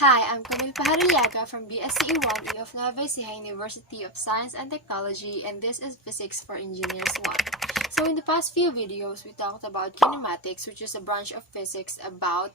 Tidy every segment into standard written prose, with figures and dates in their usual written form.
Hi, I'm Camille Pajarillaga from BSCE 1E of Nueva Ecija University of Science and Technology, and this is Physics for Engineers 1. So in the past few videos, we talked about kinematics, which is a branch of physics about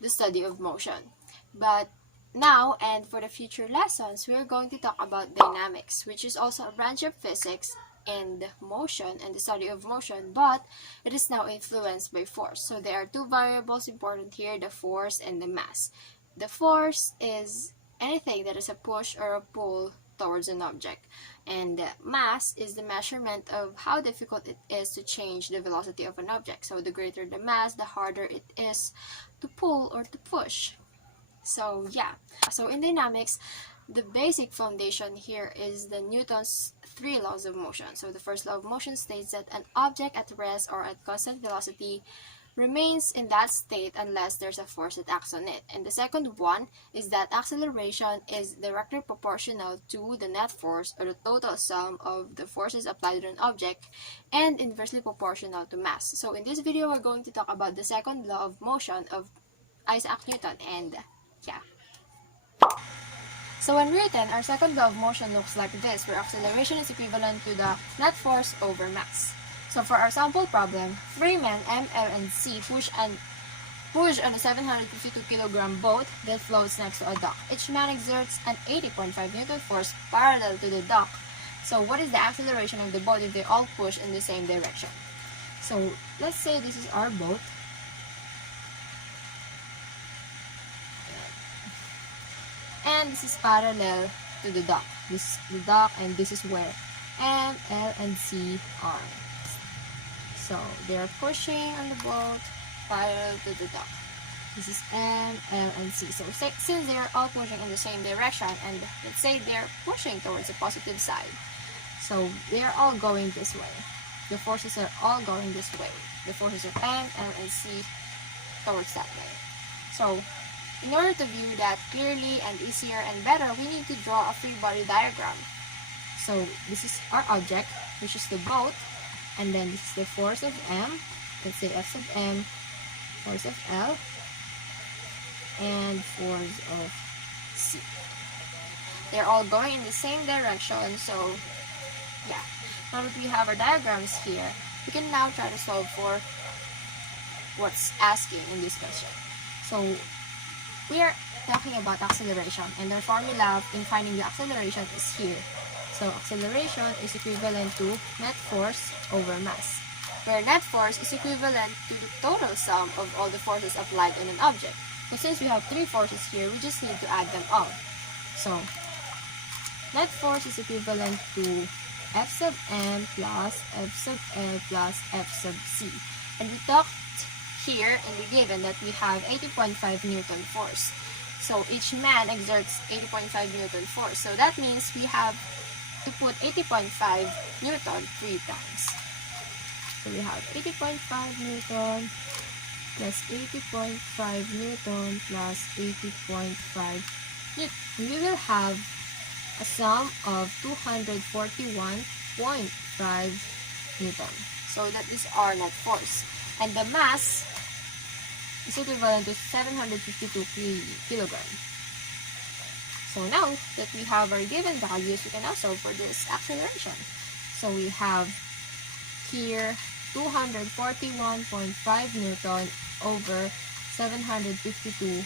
the study of motion. But now, and for the future lessons, we are going to talk about dynamics, which is also a branch of physics and motion and the study of motion, but it is now influenced by force. So there are two variables important here, the force and the mass. The force is anything that is a push or a pull towards an object, and the mass is the measurement of how difficult it is to change the velocity of an object. So the greater the mass, the harder it is to pull or to push. So yeah, so in dynamics, the basic foundation here is the Newton's three laws of motion. So the first law of motion states that an object at rest or at constant velocity remains in that state unless there's a force that acts on it. And the second one is that acceleration is directly proportional to the net force, or the total sum of the forces applied on an object, and inversely proportional to mass. So in this video, we're going to talk about the second law of motion of Isaac Newton, and yeah. So when written, our second law of motion looks like this, where acceleration is equivalent to the net force over mass. So for our sample problem, three men, M, L, and C, push on a 752 kilogram boat that floats next to a dock. Each man exerts an 80.5 Newton force parallel to the dock. So what is the acceleration of the boat if they all push in the same direction? So let's say this is our boat. And this is parallel to the dock. This is the dock, and this is where M, L, and C are. So they are pushing on the boat parallel to the dock. This is M, L, and C. So since they are all pushing in the same direction, and let's say they're pushing towards the positive side, so they are all going this way. The forces are all going this way. The forces of M, L, and C towards that way. So in order to view that clearly and easier and better, we need to draw a free body diagram. So this is our object, which is the boat, and then this is the force of M, let's say F sub M, force of L, and force of C. They're all going in the same direction, so yeah. Now that we have our diagrams here, we can now try to solve for what's asking in this question. So we are talking about acceleration, and our formula in finding the acceleration is here. So acceleration is equivalent to net force over mass, where net force is equivalent to the total sum of all the forces applied on an object. So since we have three forces here, we just need to add them all. So net force is equivalent to F sub M plus F sub L plus F sub C. And we talked here in the given that we have 80.5 Newton force. So each man exerts 80.5 Newton force. So that means we have to put 80.5 Newton 3 times. So we have 80.5 Newton plus 80.5 Newton plus 80.5 Newton. We will have a sum of 241.5 Newton. So that is our net force. And the mass is equivalent to 752 kilograms. So now that we have our given values, we can now solve for this acceleration. So we have here 241.5 Newton over 752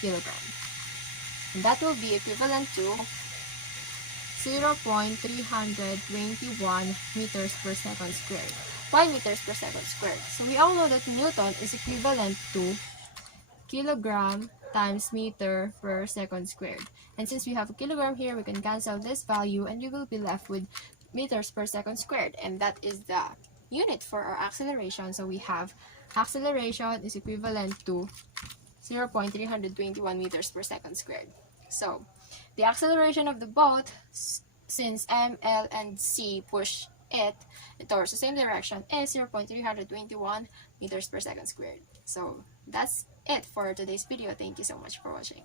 kilograms. And that will be equivalent to 0.321 meters per second squared. Why meters per second squared? So we all know that Newton is equivalent to kilogram times meter per second squared. And since we have a kilogram here, we can cancel this value and we will be left with meters per second squared. And that is the unit for our acceleration. So we have acceleration is equivalent to 0.321 meters per second squared. So the acceleration of the boat, since M, L, and C push it towards the same direction, is 0.321 meters per second squared. So that's it for today's video. Thank you so much for watching.